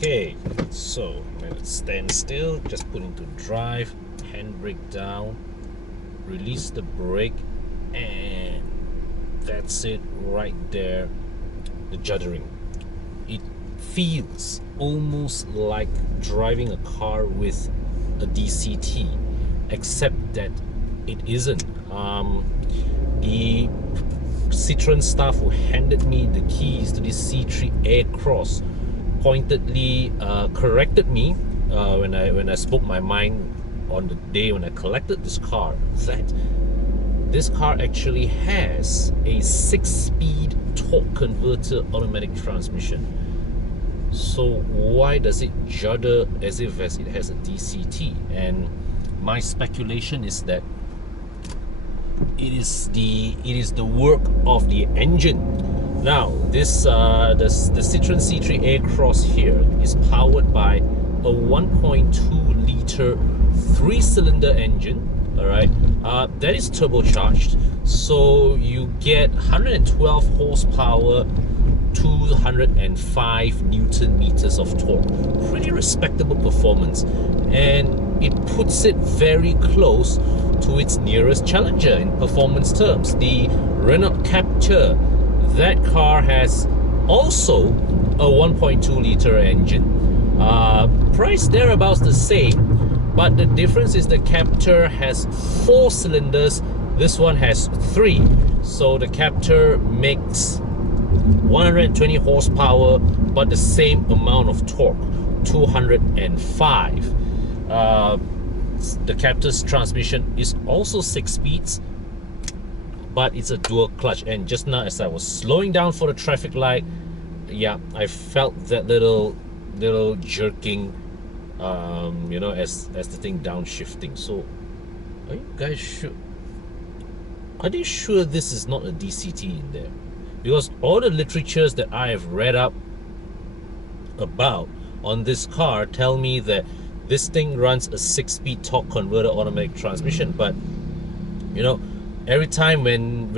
Okay, so I'm gonna stand still, just put into drive, handbrake down, release the brake, and that's it right there, the juddering. It feels almost like driving a car with a DCT, except that it isn't. The Citroen staff who handed me the keys to this C3 Aircross pointedly corrected me when I spoke my mind on the day when I collected this car, that this car actually has a 6-speed torque converter automatic transmission. So why does it judder as if it has a DCT? And my speculation is that it is the work of the engine. Now, this the Citroen C3 Aircross here is powered by a 1.2 liter 3-cylinder engine. All right, that is turbocharged, so you get 112 horsepower, 205 newton meters of torque. Pretty respectable performance, and it puts it very close to its nearest challenger in performance terms, the Renault Captur. That car has also a 1.2 liter engine, price thereabouts the same, but the difference is the Captur has 4 cylinders, this one has 3. So the Captur makes 120 horsepower, but the same amount of torque, 205. The Captur's transmission is also 6 speeds, but it's a dual clutch. And just now, as I was slowing down for the traffic light, yeah, I felt that little jerking, you know, as the thing downshifting. So, are you guys sure? Are they sure this is not a DCT in there? Because all the literatures that I have read up about on this car tell me that this thing runs a 6-speed torque converter automatic transmission. But you know, every time when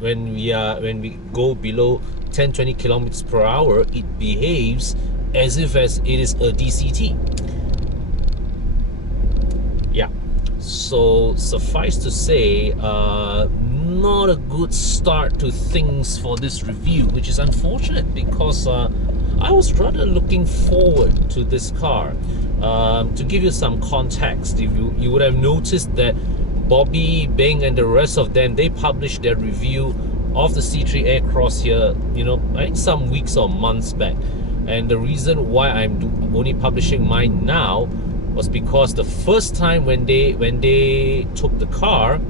we go below 10-20 kilometers per hour, it behaves as if it is a DCT. Yeah, so suffice to say, not a good start to things for this review, which is unfortunate because I was rather looking forward to this car. To give you some context, if you would have noticed that Bobby, Bing, and the rest of them, they published their review of the C3 Aircross here, you know, I think some weeks or months back. And the reason why I'm only publishing mine now was because the first time when they took the car,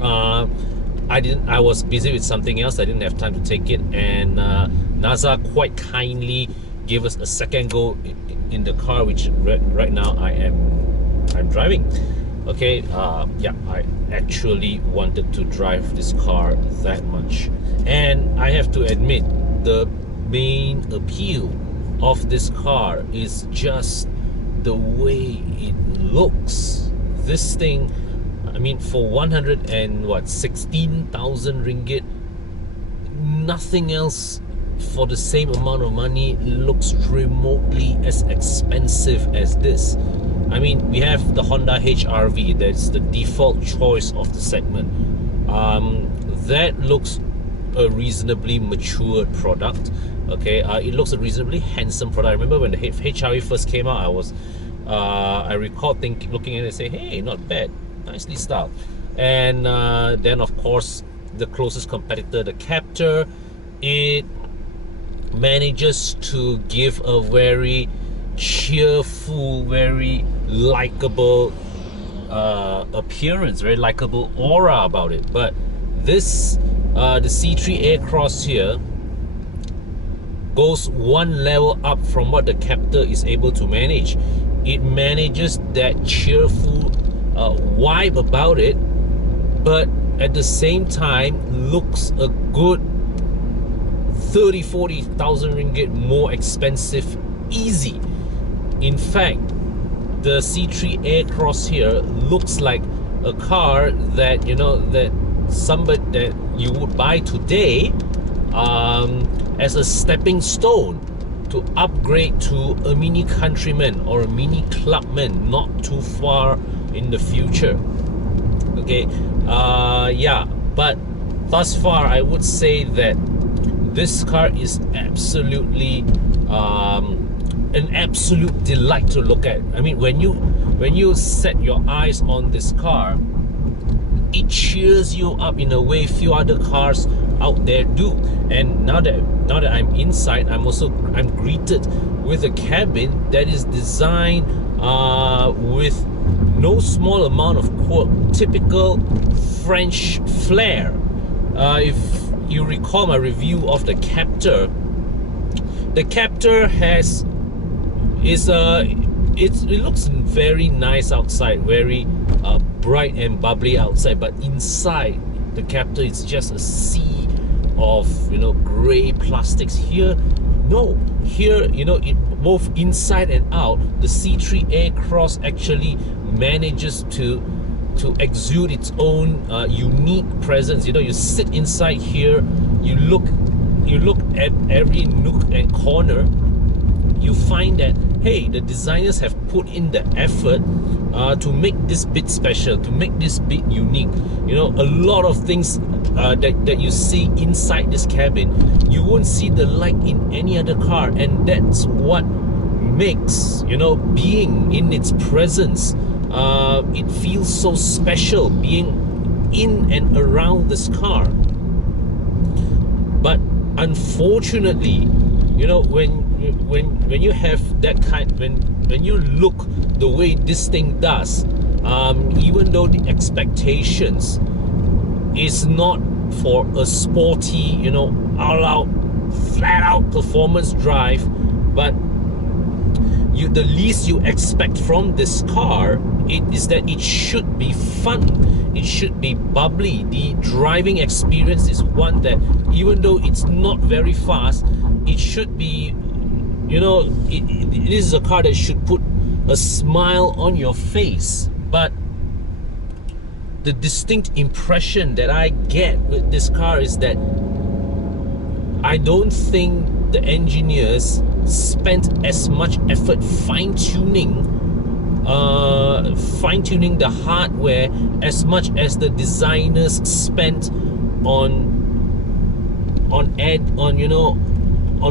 I was busy with something else. I didn't have time to take it, and NASA quite kindly gave us a second go in the car, which right now I'm driving. Okay, yeah, I actually wanted to drive this car that much, and I have to admit, the main appeal of this car is just the way it looks. This thing, I mean, for 16,000 ringgit, nothing else for the same amount of money looks remotely as expensive as this. I mean, we have the Honda HR-V, that's the default choice of the segment. That looks a reasonably matured product. Okay, it looks a reasonably handsome product. I remember when the HR-V first came out, I recall looking at it and say, hey, not bad, nicely styled. And then of course the closest competitor, the Captur, it manages to give a very cheerful, very likable appearance, very likable aura about it. But this the C3 Aircross here goes one level up from what the Captur is able to manage. It manages that cheerful vibe about it, but at the same time looks a good 30,000-40,000 ringgit more expensive easy. In fact, the C3 Aircross here looks like a car that, you know, that somebody that you would buy today as a stepping stone to upgrade to a Mini Countryman or a Mini Clubman not too far in the future. Okay, yeah, but thus far I would say that this car is absolutely an absolute delight to look at. I mean, when you set your eyes on this car, it cheers you up in a way few other cars out there do. And now that I'm inside, I'm greeted with a cabin that is designed with no small amount of quote typical French flair. If you recall my review of the Captur, the Captur it looks very nice outside, very bright and bubbly outside, but inside the Captur it's just a sea of gray plastics. Here both inside and out, the C3 Aircross actually manages to exude its own unique presence. You sit inside here, you look at every nook and corner, you find that, hey, the designers have put in the effort to make this bit special, to make this bit unique. A lot of things that you see inside this cabin, you won't see the like in any other car, and that's what makes being in its presence, it feels so special being in and around this car. But unfortunately, when you have that when you look the way this thing does, even though the expectations is not for a sporty, all out, flat out performance drive, but the least you expect from this car is that it should be fun, it should be bubbly. The driving experience is one that, even though it's not very fast, it should be, it is a car that should put a smile on your face. But the distinct impression that I get with this car is that I don't think the engineers spent as much effort fine-tuning the hardware as much as the designers spent on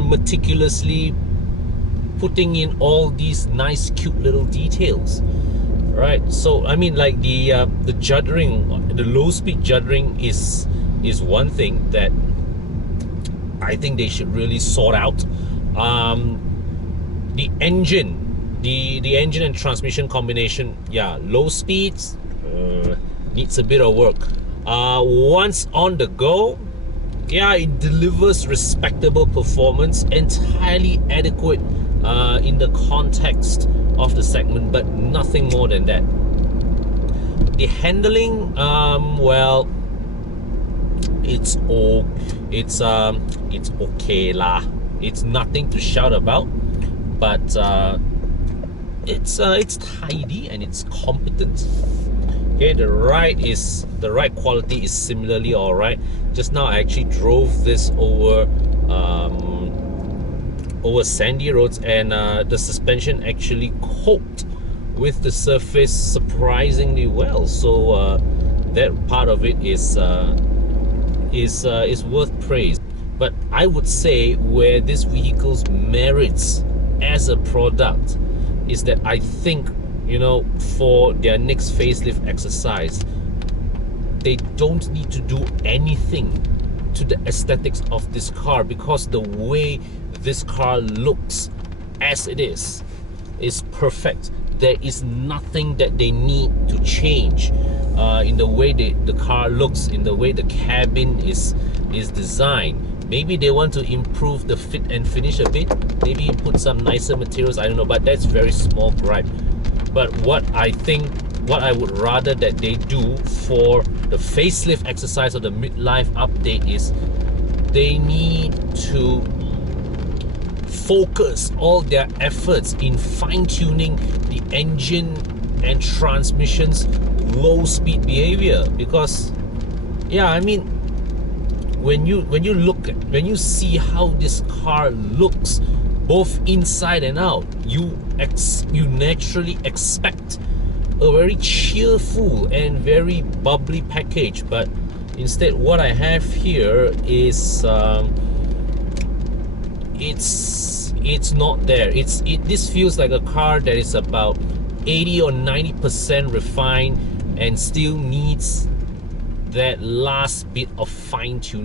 meticulously putting in all these nice cute little details, right? So I mean, like the juddering, the low speed juddering is one thing that I think they should really sort out. The engine, the engine and transmission combination, yeah, low speeds needs a bit of work. Once on the go, yeah, it delivers respectable performance, entirely adequate in the context of the segment, but nothing more than that. The handling, well, it's okay lah. It's nothing to shout about, but it's tidy and it's competent. Okay, the ride quality is similarly alright. Just now I actually drove this over sandy roads, and the suspension actually coped with the surface surprisingly well. So that part of it is worth praise. But I would say where this vehicle's merits as a product is that I think, for their next facelift exercise, they don't need to do anything to the aesthetics of this car, because the way this car looks as it is perfect. There is nothing that they need to change in the way the car looks, in the way the cabin is designed. Maybe they want to improve the fit and finish a bit, maybe put some nicer materials, I don't know, but that's very small gripe. But what I would rather that they do for the facelift exercise or the midlife update is they need to focus all their efforts in fine-tuning the engine and transmission's low-speed behavior. Because, yeah, I mean, when you see how this car looks both inside and out. You naturally expect a very cheerful and very bubbly package, but instead what I have here is it's not there. This feels like a car that is about 80 or 90% refined and still needs that last bit of fine tuning.